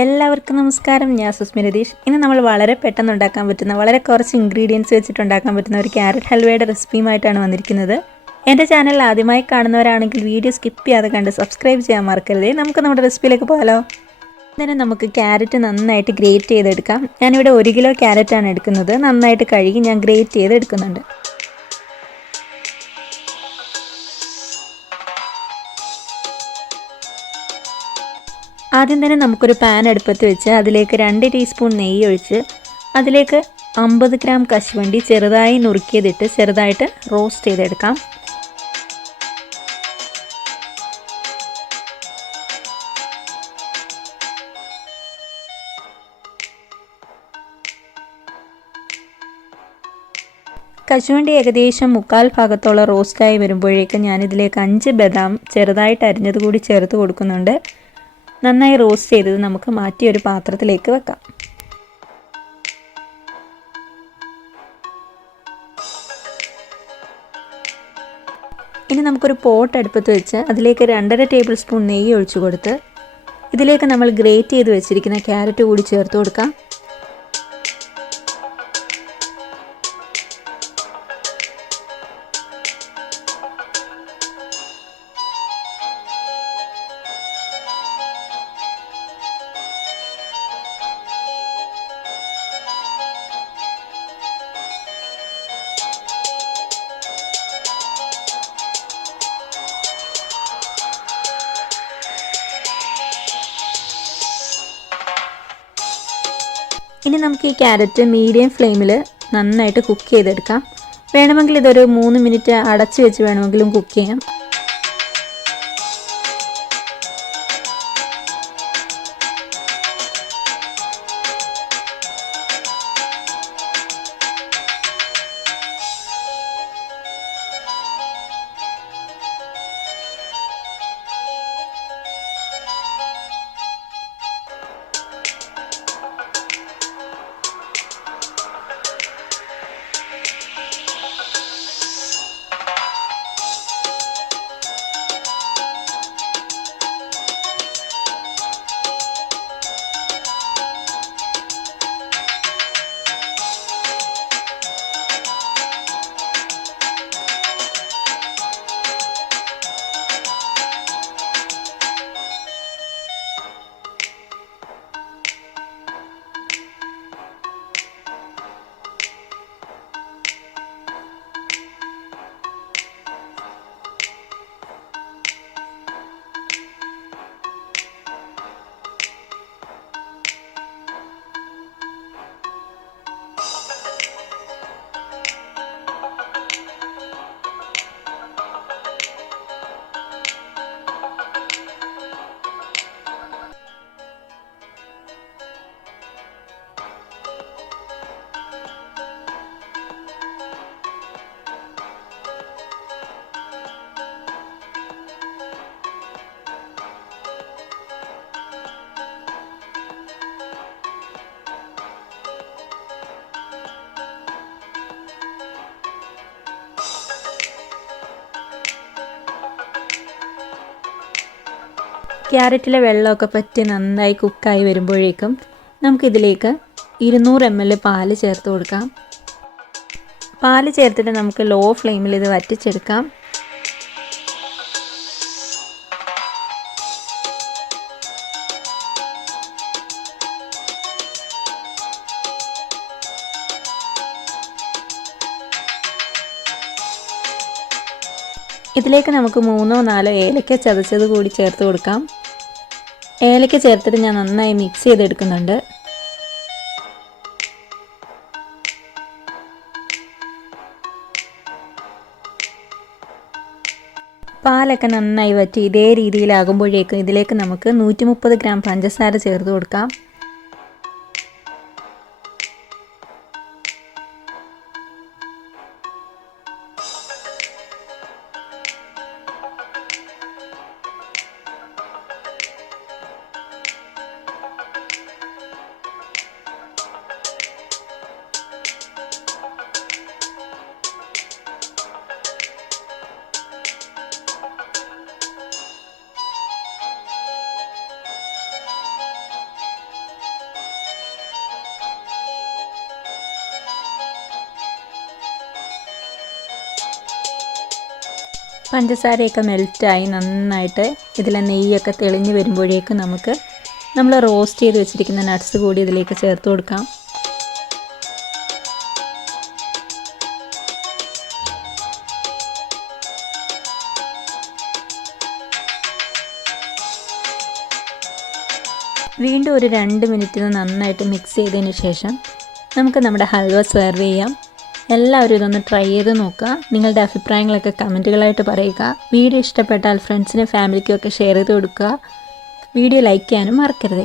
എല്ലാവർക്കും നമസ്കാരം. ഞാൻ സുസ്മി രതീഷ്. ഇന്ന് നമ്മൾ വളരെ പെട്ടെന്ന് ഉണ്ടാക്കാൻ പറ്റുന്ന വളരെ കുറച്ച് ഇൻഗ്രീഡിയൻസ് വെച്ചിട്ട് ഉണ്ടാക്കാൻ പറ്റുന്ന ഒരു ക്യാരറ്റ് ഹൽവയുടെ റെസിപ്പിയുമായിട്ടാണ് വന്നിരിക്കുന്നത്. എൻ്റെ ചാനൽ ആദ്യമായി കാണുന്നവരാണെങ്കിൽ വീഡിയോ സ്കിപ്പ് ചെയ്യാതെ കണ്ട് സബ്സ്ക്രൈബ് ചെയ്യാൻ മറക്കരുതേ. നമുക്ക് നമ്മുടെ റെസിപ്പിയിലേക്ക് പോകാലോ. തന്നെ നമുക്ക് ക്യാരറ്റ് നന്നായിട്ട് ഗ്രേറ്റ് ചെയ്തെടുക്കാം. ഞാനിവിടെ 1 കിലോ ക്യാരറ്റാണ് എടുക്കുന്നത്. നന്നായിട്ട് കഴുകി ഞാൻ ഗ്രേറ്റ് ചെയ്തെടുക്കുന്നുണ്ട്. ആദ്യം തന്നെ നമുക്കൊരു പാൻ അടുപ്പത്ത് വെച്ച് അതിലേക്ക് 2 ടീസ്പൂൺ നെയ്യ് ഒഴിച്ച് അതിലേക്ക് 50 ഗ്രാം കശുവണ്ടി ചെറുതായി നുറുക്കിയതിട്ട് ചെറുതായിട്ട് റോസ്റ്റ് ചെയ്തെടുക്കാം. കശുവണ്ടി ഏകദേശം 1/4 ഭാഗത്തോളം റോസ്റ്റായി വരുമ്പോഴേക്കും ഞാനിതിലേക്ക് 5 ബദാം ചെറുതായിട്ട് അരിഞ്ഞത് കൂടി ചേർത്ത് കൊടുക്കുന്നുണ്ട്. നന്നായി റോസ്റ്റ് ചെയ്തത് നമുക്ക് മാറ്റി ഒരു പാത്രത്തിലേക്ക് വെക്കാം. ഇനി നമുക്കൊരു പോട്ട് അടുപ്പത്ത് വെച്ച് അതിലേക്ക് 2.5 ടേബിൾ സ്പൂൺ നെയ്യ് ഒഴിച്ചു കൊടുത്ത് ഇതിലേക്ക് നമ്മൾ ഗ്രേറ്റ് ചെയ്ത് വെച്ചിരിക്കുന്ന ക്യാരറ്റ് കൂടി ചേർത്ത് കൊടുക്കാം. ഇനി നമുക്ക് ഈ ക്യാരറ്റ് മീഡിയം ഫ്ലെയിമിൽ നന്നായിട്ട് കുക്ക് ചെയ്തെടുക്കാം. വേണമെങ്കിൽ ഇതൊരു 3 മിനിറ്റ് അടച്ചു വെച്ച് വേണമെങ്കിലും കുക്ക് ചെയ്യാം. ക്യാരറ്റിലെ വെള്ളമൊക്കെ പറ്റി നന്നായി കുക്കായി വരുമ്പോഴേക്കും നമുക്കിതിലേക്ക് 200 ml പാല് ചേർത്ത് കൊടുക്കാം. പാല് ചേർത്തിട്ട് നമുക്ക് ലോ ഫ്ലെയിമിൽ ഇത് വറ്റിച്ചെടുക്കാം. ഇതിലേക്ക് നമുക്ക് 3-4 ഏലക്ക ചതച്ചത് കൂടി ചേർത്ത് കൊടുക്കാം. ഏലക്ക ചേർത്തിട്ട് ഞാൻ നന്നായി മിക്സ് ചെയ്തെടുക്കുന്നുണ്ട്. പാലൊക്കെ നന്നായി വറ്റി ഇതേ രീതിയിലാകുമ്പോഴേക്കും ഇതിലേക്ക് നമുക്ക് 130 ഗ്രാം പഞ്ചസാര ചേർത്ത് കൊടുക്കാം. പഞ്ചസാരയൊക്കെ മെൽറ്റായി നന്നായിട്ട് ഇതിലെ നെയ്യൊക്കെ തെളിഞ്ഞ് വരുമ്പോഴേക്കും നമുക്ക് നമ്മൾ റോസ്റ്റ് ചെയ്ത് വെച്ചിരിക്കുന്ന നട്ട്സ് കൂടി ഇതിലേക്ക് ചേർത്ത് കൊടുക്കാം. വീണ്ടും ഒരു 2 മിനിറ്റ് നന്നായിട്ട് മിക്സ് ചെയ്തതിന് ശേഷം നമുക്ക് നമ്മുടെ ഹൽവ സെർവ് ചെയ്യാം. എല്ലാവരും ഇതൊന്ന് ട്രൈ ചെയ്ത് നോക്കുക. നിങ്ങളുടെ അഭിപ്രായങ്ങളൊക്കെ കമൻറ്റുകളായിട്ട് പറയുക. വീഡിയോ ഇഷ്ടപ്പെട്ടാൽ ഫ്രണ്ട്സിനും ഫാമിലിക്കും ഒക്കെ ഷെയർ ചെയ്ത് കൊടുക്കുക. വീഡിയോ ലൈക്ക് ചെയ്യാനും മറക്കരുത്.